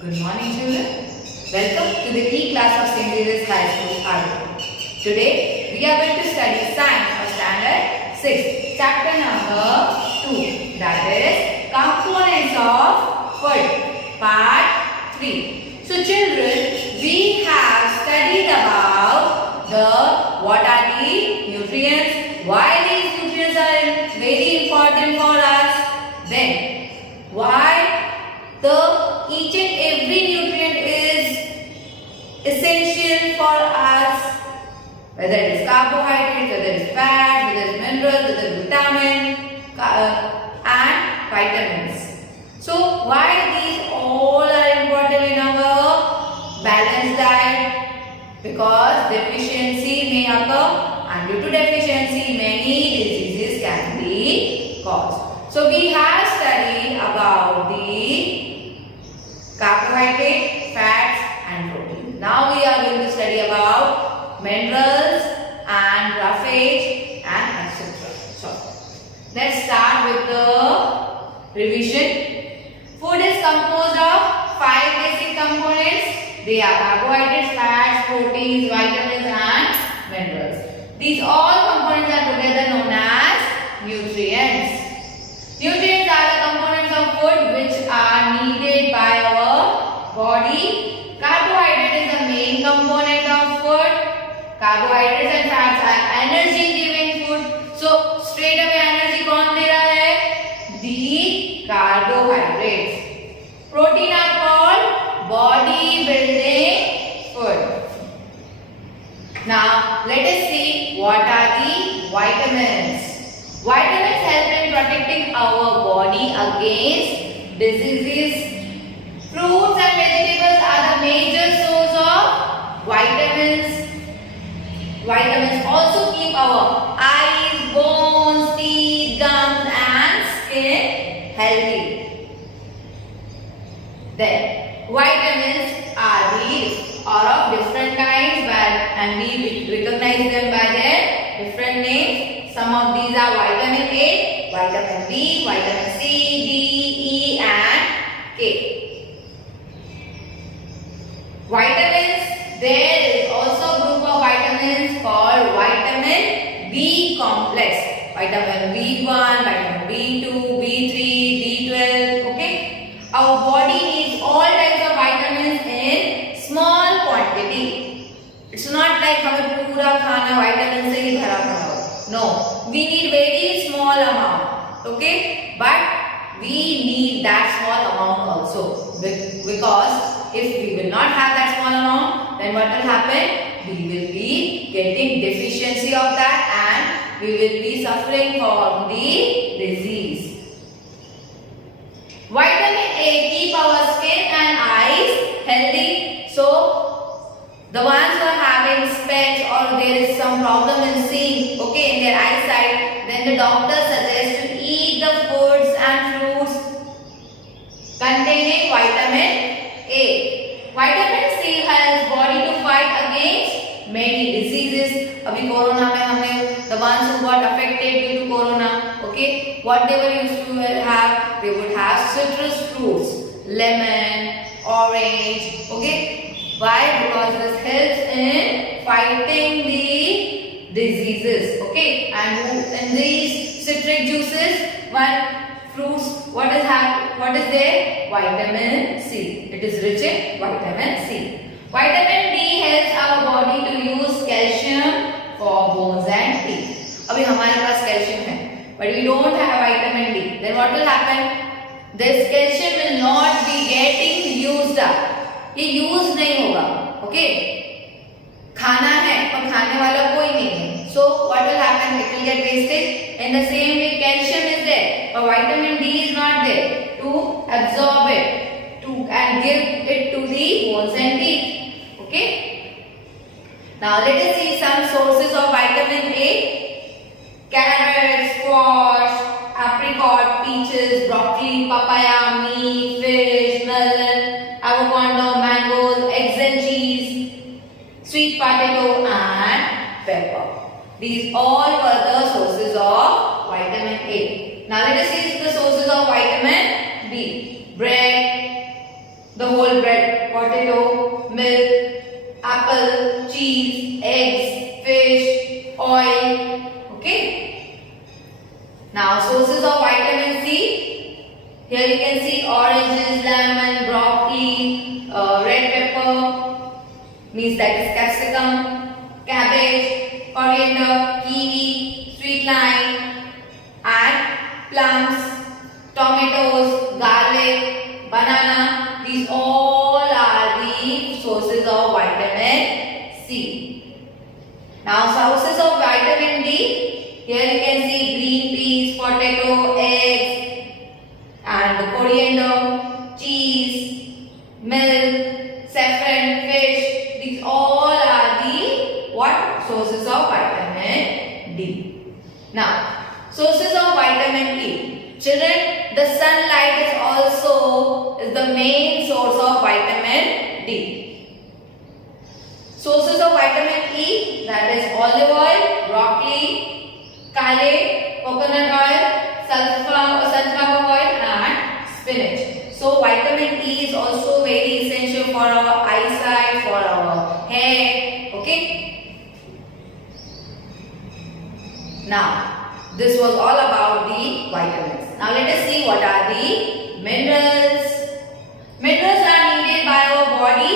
Good morning, children. Welcome to the E-class of St. Xavier's High School, Arun. Today, we are going to study Science of Standard 6, Chapter number 2, that is Components of Food, Part 3. So, children, we have studied about what are the nutrients, why these nutrients are very important for us, then why each and every nutrient is essential for us, whether it is carbohydrates, whether it is fat, whether it is minerals, whether it is vitamin and vitamins. So why these all are important in our balanced diet? Because deficiency may occur, and due to deficiency many diseases can be caused. So we have studied about the carbohydrate, fats and protein. Now we are going to study about minerals and roughage and etc. So let's start with the revision. Food is composed of 5 basic components. They are carbohydrates, fats, proteins, vitamins and minerals. These all components are together known as nutrients. Nutrients are the components of food which are needed by our body. Carbohydrate is the main component of food. Carbohydrates and fats are energy giving food. So straight away energy कौन दे रहा है? The carbohydrates. Protein are called body building food. Now let us see what are the vitamins. Vitamins help in protecting our body against diseases. Fruits and vegetables are the major source of vitamins. Vitamins also keep our eyes, bones, teeth, gums and skin healthy. Then vitamins are of different kinds and we recognize them by their different names. Some of these are vitamin A, vitamin B, vitamin C, D, E and K. Vitamins, there is also a group of vitamins called vitamin B complex. Vitamin B1, vitamin B2, B3, B12, okay. Our body needs all types of vitamins in small quantity. It's not like हमें पूरा खाना vitamin से ही भरा पड़ा हो. No, we need very small amount, okay, but we need that small amount also, because if we will not have that small amount, then what will happen? We will be getting deficiency of that and we will be suffering from the disease. Vitamin A keep our skin and eyes healthy. So the ones who are having specs or there is some problem in seeing, okay, in their eyesight, then the doctor suggests to eat the foods and fruits containing vitamin A. Vitamin C helps body to fight against many diseases. Abhi corona mein humne the ones who got affected due to corona, okay, what they were used to have, they would have citrus fruits, lemon, orange, okay. Why? Because this helps in fighting the diseases, okay. And these citric juices, fruits, what is there? Vitamin C. It is rich in vitamin C. Vitamin D helps our body to use calcium for bones and teeth. अभी हमारे पास calcium है, but we don't have vitamin D. Then what will happen? This calcium will not be getting used up. ये use नहीं होगा, okay. खाना है पर खाने वाला कोई नहीं है. So what will happen? It will get wasted. In the same way, calcium is there, but vitamin D is not there to absorb it and give it to the bones and teeth. Okay. Now let us see some sources of vitamin A. Carrots, squash, apricot, peaches, broccoli, papaya, meat, fish, melon, avocado, mangoes, eggs and cheese, sweet potato and pepper. These all were the sources of vitamin A. Now let us see the sources of vitamin B. Bread, the whole bread, potato, milk, apple, cheese, eggs, fish, oil. Okay. Now sources of vitamin C. Here you can see oranges, lemon, broccoli, red pepper, means that is capsicum, cabbage, coriander, kiwi, sweet lime, and plums, tomatoes, garlic, banana. These all are the sources of vitamin C. Now sources of vitamin D. Here you can see green peas, potato, eggs, and coriander, cheese, milk, saffron, fish. These all are the what? Sources of vitamin D. Now, sources of vitamin E. Children, the sunlight is the main source of vitamin D. Sources of vitamin E, that is olive oil, broccoli, kale, coconut oil, sunflower oil, and spinach. So vitamin E is also very essential for our eyesight, for our hair. Okay. Now, this was all about the vitamins. Now let us see what are the minerals. Minerals are needed by our body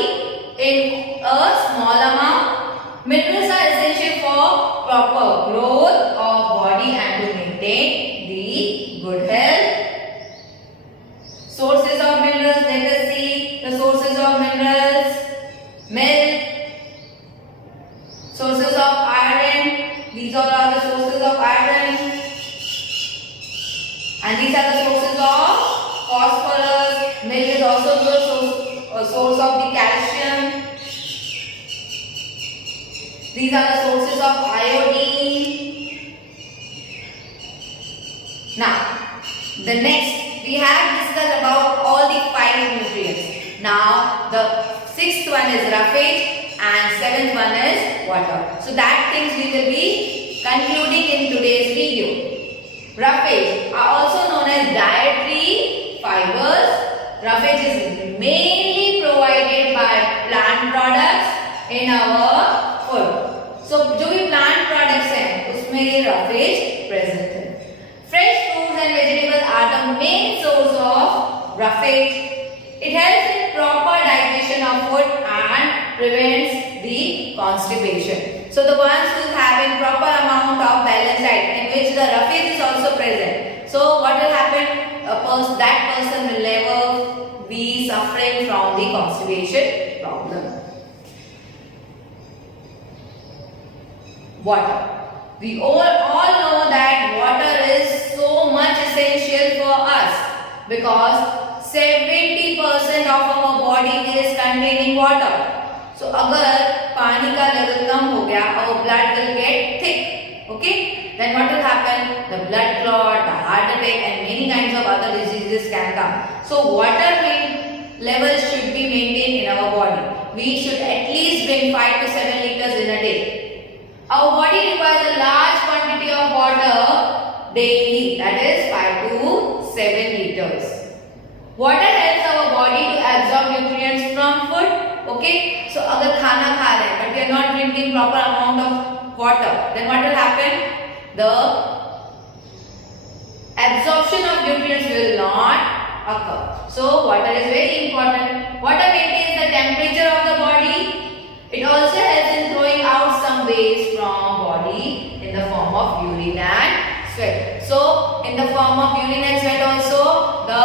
in a small amount. Minerals are essential for proper growth of body and to maintain the good health. Sources of minerals, let us see the sources of minerals. Milk. Sources of iron. These all are the sources of iron. And these are the sources of phosphorus. Milk is also a source of the calcium. These are the sources of iodine. Now, the next we have discussed about all the 5 nutrients. Now, the 6th one is roughage and 7th one is water. So that things we will be concluding in today's video. Roughage are also known as dietary fibers. Roughage is mainly provided by plant products in our food. So जो भी plant products हैं उसमें roughage present है. Fresh fruits and vegetables are the main source of roughage. It helps in proper digestion of food and prevents the constipation. So the ones who having proper amount of balanced diet in which the roughage is also present. So what will happen? That person will never be suffering from the constipation problem. Water. We all know that water is so much essential for us because 70% of our body is containing water. So अगर पानी का level कम हो गया, our blood will get thick. Okay? Then what will happen? The blood clot, the heart attack, and many kinds of other diseases can come. So water level should be maintained in our body. We should at least drink 5 to 7 liters in a day. Our body requires a large quantity of water daily, that is 5 to 7 liters. Water helps our body to absorb nutrients from food. Okay, so अगर खाना खा रहे हैं but we are not drinking proper amount of water, then what will happen? The absorption of nutrients will not occur. So water is very important. Water maintains the temperature of the body. It also helps in throwing out some waste from body in the form of urine and sweat. So in the form of urine and sweat also the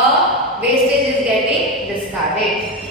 wastage is getting discarded.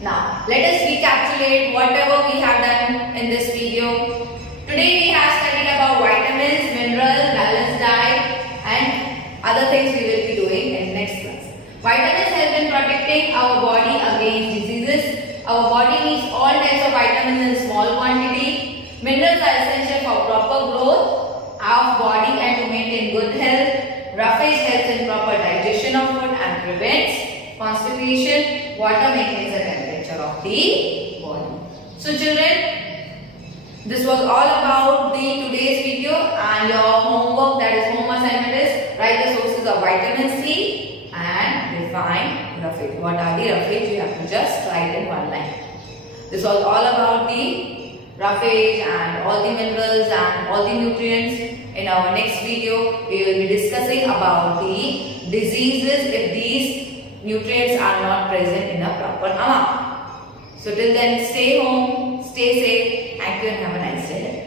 Now let us recapitulate whatever we have done in this video. Today we have studied about vitamins, minerals, balanced diet and other things we will be doing in next class. Vitamins help in protecting our body against diseases. Our body needs all types of vitamins in small quantity. Minerals are essential for proper growth of body and to maintain good health. Roughage helps in proper digestion of food and prevents constipation. Water maintains the temperature of the body. So children, this was all about the today's video, and your homework, that is home assignment, is write the sources of vitamin C and define roughage. What are the roughage? You have to just write in one line. This was all about the roughage and all the minerals and all the nutrients. In our next video, we will be discussing about the diseases if these nutrients are not present in a proper amount. So till then, stay home, stay safe. Thank you and have a nice day.